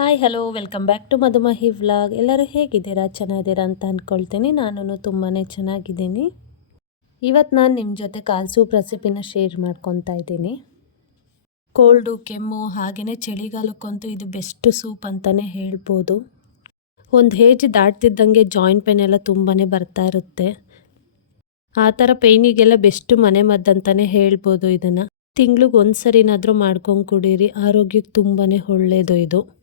Hi hello welcome back to Madhumahi vlog ಎಲ್ಲರೂ ಹೇಗಿದ್ದೀರಾ? ಚೆನ್ನಾಗಿದ್ದೀರಾ ಅಂತ ಅಂದ್ಕೊಳ್ತೀನಿ ನಾನು ತುಂಬಾ ಚೆನ್ನಾಗಿದ್ದೀನಿ. ಇವತ್ತು ನಾನು ನಿಮ್ಮ ಜೊತೆ ಕಾಲ್ ಸೂಪ್ ರೆಸಿಪಿನ ಶೇರ್ ಮಾಡ್ಕೊತಾ ಇದ್ದೀನಿ. ಕೋಲ್ಡು, ಕೆಮ್ಮು ಹಾಗೆಯೇ ಚಳಿಗಾಲಕ್ಕಂತೂ ಇದು ಬೆಸ್ಟ್ ಸೂಪ್ ಅಂತಲೇ ಹೇಳ್ಬೋದು. ಒಂದು ಹೇಜ್ ದಾಟ್ತಿದ್ದಂಗೆ ಜಾಯಿಂಟ್ ಪೇನ್ ಎಲ್ಲ ತುಂಬಾ ಬರ್ತಾ ಇರುತ್ತೆ. ಆ ಥರ ಪೇಯ್ನಿಗೆಲ್ಲ ಬೆಸ್ಟ್ ಮನೆ ಮದ್ದಂತಲೇ ಹೇಳ್ಬೋದು ಇದನ್ನು. ತಿಂಗ್ಳಿಗೆ ಒಂದು ಸರಿನಾದರೂ ಮಾಡ್ಕೊಂಡು ಕುಡೀರಿ. ಆರೋಗ್ಯಕ್ಕೆ ತುಂಬಾ ಒಳ್ಳೆಯದು ಇದು.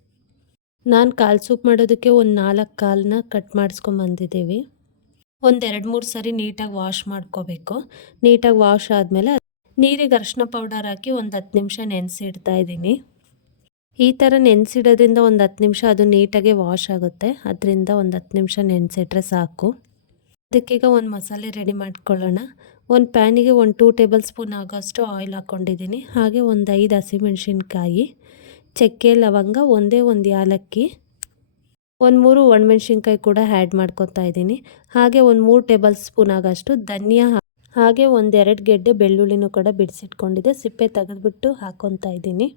ನಾನು ಕಾಲು ಸೂಪ್ ಮಾಡೋದಕ್ಕೆ ಒಂದು ನಾಲ್ಕು ಕಾಲನ್ನ ಕಟ್ ಮಾಡಿಸ್ಕೊಂಬಂದಿದ್ದೀವಿ ಒಂದೆರಡು ಮೂರು ಸರಿ ನೀಟಾಗಿ ವಾಶ್ ಮಾಡ್ಕೋಬೇಕು. ನೀಟಾಗಿ ವಾಶ್ ಆದಮೇಲೆ ನೀರಿಗೆ ಅರ್ಶಿನ ಪೌಡರ್ ಹಾಕಿ ಒಂದು ಹತ್ತು ನಿಮಿಷ ನೆನೆಸಿಡ್ತಾ ಇದ್ದೀನಿ. ಈ ಥರ ನೆನೆಸಿಡೋದ್ರಿಂದ ಒಂದು ಹತ್ತು ನಿಮಿಷ ಅದು ನೀಟಾಗಿ ವಾಶ್ ಆಗುತ್ತೆ. ಅದರಿಂದ ಒಂದು ಹತ್ತು ನಿಮಿಷ ನೆನೆಸಿಟ್ರೆ ಸಾಕು. ಅದಕ್ಕೀಗ ಒಂದು ಮಸಾಲೆ ರೆಡಿ ಮಾಡ್ಕೊಳ್ಳೋಣ. ಒಂದು ಪ್ಯಾನಿಗೆ ಒಂದು ಟೂ ಟೇಬಲ್ ಸ್ಪೂನ್ ಆಗೋಷ್ಟು ಆಯಿಲ್ ಹಾಕ್ಕೊಂಡಿದ್ದೀನಿ. ಹಾಗೆ ಒಂದು ಐದು ಹಸಿಮೆಣ್ಸಿನ್ಕಾಯಿ ಚಕ್ಕೆ, ಲವಂಗ ಒಂದೇ ಒಂದು ಯಾಲಕ್ಕಿ. ಒಂದು ಮೂರು ಒಣಮೆಣ್ಸಿನ್ಕಾಯಿ ಕೂಡ ಆ್ಯಡ್ ಮಾಡ್ಕೊತಾ ಇದ್ದೀನಿ. ಹಾಗೆ ಒಂದು ಮೂರು ಟೇಬಲ್ ಸ್ಪೂನ್ ಆಗೋಷ್ಟು ಧನಿಯಾ ಹಾಗೆ ಒಂದೆರಡು ಗೆಡ್ಡೆ ಬೆಳ್ಳುಳ್ಳಿನೂ ಕೂಡ ಬಿಡಿಸಿಟ್ಕೊಂಡಿದ್ದೆ. ಸಿಪ್ಪೆ ತೆಗೆದುಬಿಟ್ಟು ಹಾಕ್ಕೊತಾ ಇದ್ದೀನಿ.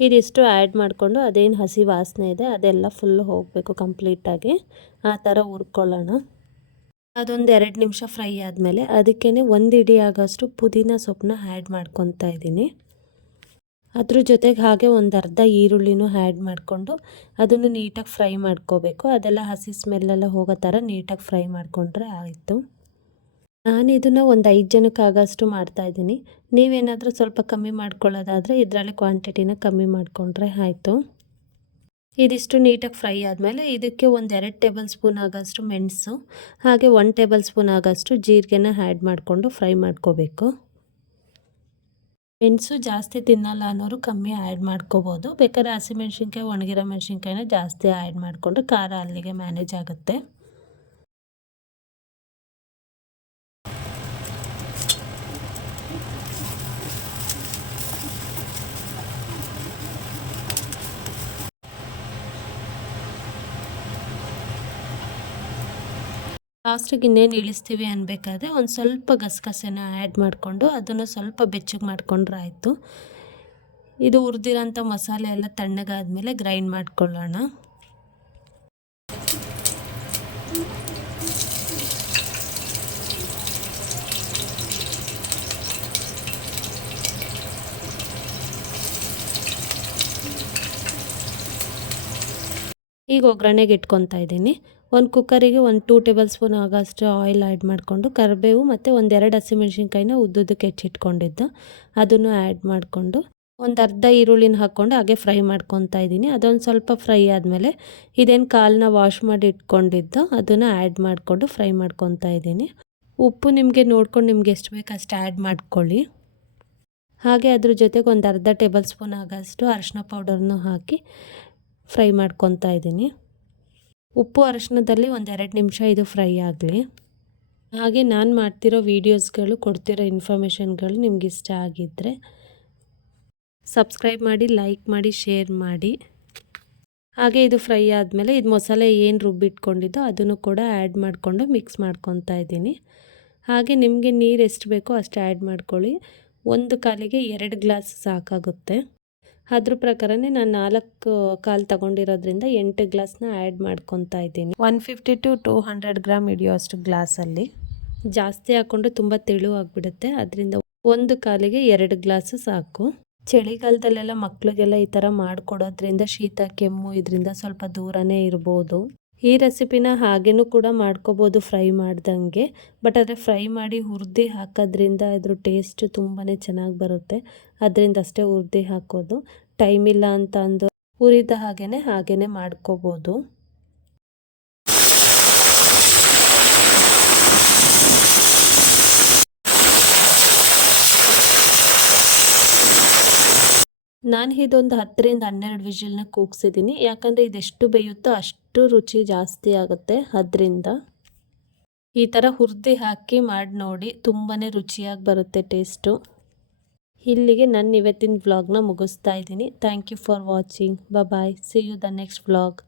ಇದಿಷ್ಟು ಆ್ಯಡ್ ಮಾಡಿಕೊಂಡು ಅದೇನು ಹಸಿ ವಾಸನೆ ಇದೆ, ಅದೆಲ್ಲ ಫುಲ್ಲು ಹೋಗಬೇಕು ಕಂಪ್ಲೀಟಾಗಿ ಆ ಥರ ಹುರ್ಕೊಳ್ಳೋಣ. ಅದೊಂದು ಎರಡು ನಿಮಿಷ ಫ್ರೈ ಆದಮೇಲೆ ಅದಕ್ಕೇ ಒಂದು ಇಡಿ ಆಗೋಷ್ಟು ಪುದೀನ ಸೊಪ್ಪನ್ನ ಆ್ಯಡ್ ಮಾಡ್ಕೊತಾ ಇದ್ದೀನಿ. ಅದ್ರ ಜೊತೆಗೆ ಹಾಗೆ ಒಂದು ಅರ್ಧ ಈರುಳ್ಳಿನೂ ಆ್ಯಡ್ ಮಾಡಿಕೊಂಡು ಅದನ್ನು ನೀಟಾಗಿ ಫ್ರೈ ಮಾಡ್ಕೋಬೇಕು. ಅದೆಲ್ಲ ಹಸಿ ಸ್ಮೆಲ್ಲೆಲ್ಲ ಹೋಗೋ ಥರ ನೀಟಾಗಿ ಫ್ರೈ ಮಾಡಿಕೊಂಡ್ರೆ ಆಯಿತು. ನಾನು ಇದನ್ನು ಒಂದು ಐದು ಜನಕ್ಕೆ ಆಗೋಷ್ಟು ಮಾಡ್ತಾಯಿದ್ದೀನಿ ನೀವೇನಾದರೂ ಸ್ವಲ್ಪ ಕಮ್ಮಿ ಮಾಡ್ಕೊಳ್ಳೋದಾದರೆ ಇದರಲ್ಲಿ ಕ್ವಾಂಟಿಟಿನ ಕಮ್ಮಿ ಮಾಡಿಕೊಂಡ್ರೆ ಆಯಿತು. ಇದಿಷ್ಟು ನೀಟಾಗಿ ಫ್ರೈ ಆದಮೇಲೆ ಇದಕ್ಕೆ ಒಂದು ಎರಡು ಟೇಬಲ್ ಸ್ಪೂನ್ ಆಗೋಷ್ಟು ಮೆಣಸು, ಹಾಗೆ ಒನ್ ಟೇಬಲ್ ಸ್ಪೂನ್ ಆಗೋಷ್ಟು ಜೀರಿಗೆನ ಆ್ಯಡ್ ಮಾಡಿಕೊಂಡು ಫ್ರೈ ಮಾಡ್ಕೋಬೇಕು. ಮೆಣಸು ಜಾಸ್ತಿ ತಿನ್ನಲ್ಲ ಅನ್ನೋರು ಕಮ್ಮಿ ಆ್ಯಡ್ ಮಾಡ್ಕೋಬೋದು. ಬೇಕಾದ್ರೆ ಹಸಿಮೆಣ್ಸಿನ್ಕಾಯಿ ಒಣಗಿರೋ ಮೆಣಸಿನ್ಕಾಯಿನ ಜಾಸ್ತಿ ಆ್ಯಡ್ ಮಾಡಿಕೊಂಡ್ರೆ ಖಾರ ಅಲ್ಲಿಗೆ ಮ್ಯಾನೇಜ್ ಆಗುತ್ತೆ. ಲಾಸ್ಟಿಗೆ ಇನ್ನೇನು ಇಳಿಸ್ತೀವಿ ಅನ್ಬೇಕಾದ್ರೆ ಒಂದು ಸ್ವಲ್ಪ ಗಸಗಸೆನ ಆ್ಯಡ್ ಮಾಡಿಕೊಂಡು ಅದನ್ನು ಸ್ವಲ್ಪ ಬೆಚ್ಚಗೆ ಮಾಡ್ಕೊಂಡ್ರೆ ಆಯಿತು. ಇದು ಹುರಿದಿರೋಂಥ ಮಸಾಲೆ ಎಲ್ಲ ತಣ್ಣಗಾದ್ಮೇಲೆ ಗ್ರೈಂಡ್ ಮಾಡ್ಕೊಳ್ಳೋಣ. ಈಗ ಒಗ್ಗರಣೆಗೆ ಇಟ್ಕೊತಾ ಇದ್ದೀನಿ. ಒಂದು ಕುಕ್ಕರಿಗೆ ಒಂದು ಟೂ ಟೇಬಲ್ ಸ್ಪೂನ್ ಆಗೋಷ್ಟು ಆಯಿಲ್ ಆ್ಯಡ್ ಮಾಡಿಕೊಂಡು ಕರಿಬೇವು ಮತ್ತು ಒಂದೆರಡು ಹಸಿಮೆಣ್ಸಿನ್ಕಾಯಿನ ಉದ್ದುದಕ್ಕೆ ಹೆಚ್ಚಿಟ್ಕೊಂಡಿದ್ದು ಅದನ್ನು ಆ್ಯಡ್ ಮಾಡಿಕೊಂಡು ಒಂದು ಅರ್ಧ ಈರುಳ್ಳಿನ ಹಾಕ್ಕೊಂಡು ಹಾಗೆ ಫ್ರೈ ಮಾಡ್ಕೊತಾ ಇದ್ದೀನಿ. ಅದೊಂದು ಸ್ವಲ್ಪ ಫ್ರೈ ಆದಮೇಲೆ ಇದೇನು ಕಾಲನ್ನ ವಾಶ್ ಮಾಡಿ ಇಟ್ಕೊಂಡಿದ್ದು ಅದನ್ನು ಆ್ಯಡ್ ಮಾಡಿಕೊಂಡು ಫ್ರೈ ಮಾಡ್ಕೊತಾ ಇದ್ದೀನಿ. ಉಪ್ಪು ನಿಮಗೆ ನೋಡ್ಕೊಂಡು ನಿಮ್ಗೆ ಎಷ್ಟು ಬೇಕು ಅಷ್ಟು ಆ್ಯಡ್ ಮಾಡ್ಕೊಳ್ಳಿ. ಹಾಗೆ ಅದ್ರ ಜೊತೆಗೆ ಒಂದು ಅರ್ಧ ಟೇಬಲ್ ಸ್ಪೂನ್ ಆಗೋಷ್ಟು ಅರಶಿನ ಪೌಡರ್ನು ಹಾಕಿ ಫ್ರೈ ಮಾಡ್ಕೊತಾ ಇದ್ದೀನಿ. ಉಪ್ಪು ಅರಶಿನದಲ್ಲಿ ಒಂದೆರಡು ನಿಮಿಷ ಇದು ಫ್ರೈ ಆಗಲಿ. ಹಾಗೆ ನಾನು ಮಾಡ್ತಿರೋ ವೀಡಿಯೋಸ್ಗಳು, ಕೊಡ್ತಿರೋ ಇನ್ಫಾರ್ಮೇಷನ್ಗಳು ನಿಮ್ಗೆ ಇಷ್ಟ ಆಗಿದ್ದರೆ ಸಬ್ಸ್ಕ್ರೈಬ್ ಮಾಡಿ, ಲೈಕ್ ಮಾಡಿ, ಶೇರ್ ಮಾಡಿ. ಹಾಗೆ ಇದು ಫ್ರೈ ಆದಮೇಲೆ ಇದು ಮಸಾಲೆ ಏನು ರುಬ್ಬಿಟ್ಕೊಂಡಿದ್ದೋ ಅದನ್ನು ಕೂಡ ಆ್ಯಡ್ ಮಾಡಿಕೊಂಡು ಮಿಕ್ಸ್ ಮಾಡ್ಕೊತಾ ಇದ್ದೀನಿ. ಹಾಗೆ ನಿಮಗೆ ನೀರು ಎಷ್ಟು ಬೇಕೋ ಅಷ್ಟು ಆ್ಯಡ್ ಮಾಡ್ಕೊಳ್ಳಿ. ಒಂದು ಕಾಲಿಗೆ ಎರಡು ಗ್ಲಾಸ್ ಸಾಕಾಗುತ್ತೆ. ಅದ್ರ ಪ್ರಕಾರನೇ ನಾನು ನಾಲ್ಕು ಕಾಲು ತಗೊಂಡಿರೋದ್ರಿಂದ ಎಂಟು ಗ್ಲಾಸ್ನ ಆ್ಯಡ್ ಮಾಡ್ಕೊತಾ ಇದ್ದೀನಿ. One fifty to two hundred gram ಹಿಡಿಯೋ ಅಷ್ಟು ಗ್ಲಾಸಲ್ಲಿ? ಜಾಸ್ತಿ ಹಾಕ್ಕೊಂಡು ತುಂಬ ತೆಳು ಆಗಿಬಿಡುತ್ತೆ. ಅದರಿಂದ ಒಂದು ಕಾಲಿಗೆ ಎರಡು ಗ್ಲಾಸು ಸಾಕು. ಚಳಿಗಾಲದಲ್ಲೆಲ್ಲ ಮಕ್ಕಳಿಗೆಲ್ಲ ಈ ಥರ ಮಾಡಿಕೊಡೋದ್ರಿಂದ ಶೀತ ಕೆಮ್ಮು ಇದರಿಂದ ಸ್ವಲ್ಪ ದೂರನೇ ಇರ್ಬೋದು. ಈ ರೆಸಿಪಿನ ಹಾಗೇನೂ ಕೂಡ ಮಾಡ್ಕೋಬೋದು ಫ್ರೈ ಮಾಡ್ದಂಗೆ. ಬಟ್ ಆದರೆ ಫ್ರೈ ಮಾಡಿ ಹುರಿದು ಹಾಕೋದ್ರಿಂದ ಇದ್ರ ಟೇಸ್ಟ್ ತುಂಬಾ ಚೆನ್ನಾಗಿ ಬರುತ್ತೆ. ಅದರಿಂದ ಅಷ್ಟೇ ಹುರಿದು ಹಾಕೋದು. ಟೈಮ್ ಇಲ್ಲ ಅಂತ ಅಂದು ಹುರಿದ ಹಾಗೇ ಹಾಗೇ ಮಾಡ್ಕೋಬೋದು. ನಾನು ಇದೊಂದು ಹತ್ತರಿಂದ ಹನ್ನೆರಡು ವಿಷಲ್ನ ಕೂಗ್ಸಿದ್ದೀನಿ ಯಾಕಂದರೆ ಇದೆಷ್ಟು ಬೇಯುತ್ತೋ ಅಷ್ಟು ರುಚಿ ಜಾಸ್ತಿ ಆಗುತ್ತೆ ಅದರಿಂದ. ಈ ಥರ ಹುರಿದು ಹಾಕಿ ಮಾಡಿ ನೋಡಿ ತುಂಬಾ ರುಚಿಯಾಗಿ ಬರುತ್ತೆ ಟೇಸ್ಟು. ಇಲ್ಲಿಗೆ ನನ್ನ ಇವತ್ತಿನ ವ್ಲಾಗ್ನ ಮುಗಿಸ್ತಾ ಇದ್ದೀನಿ thank you for watching bye see you the next vlog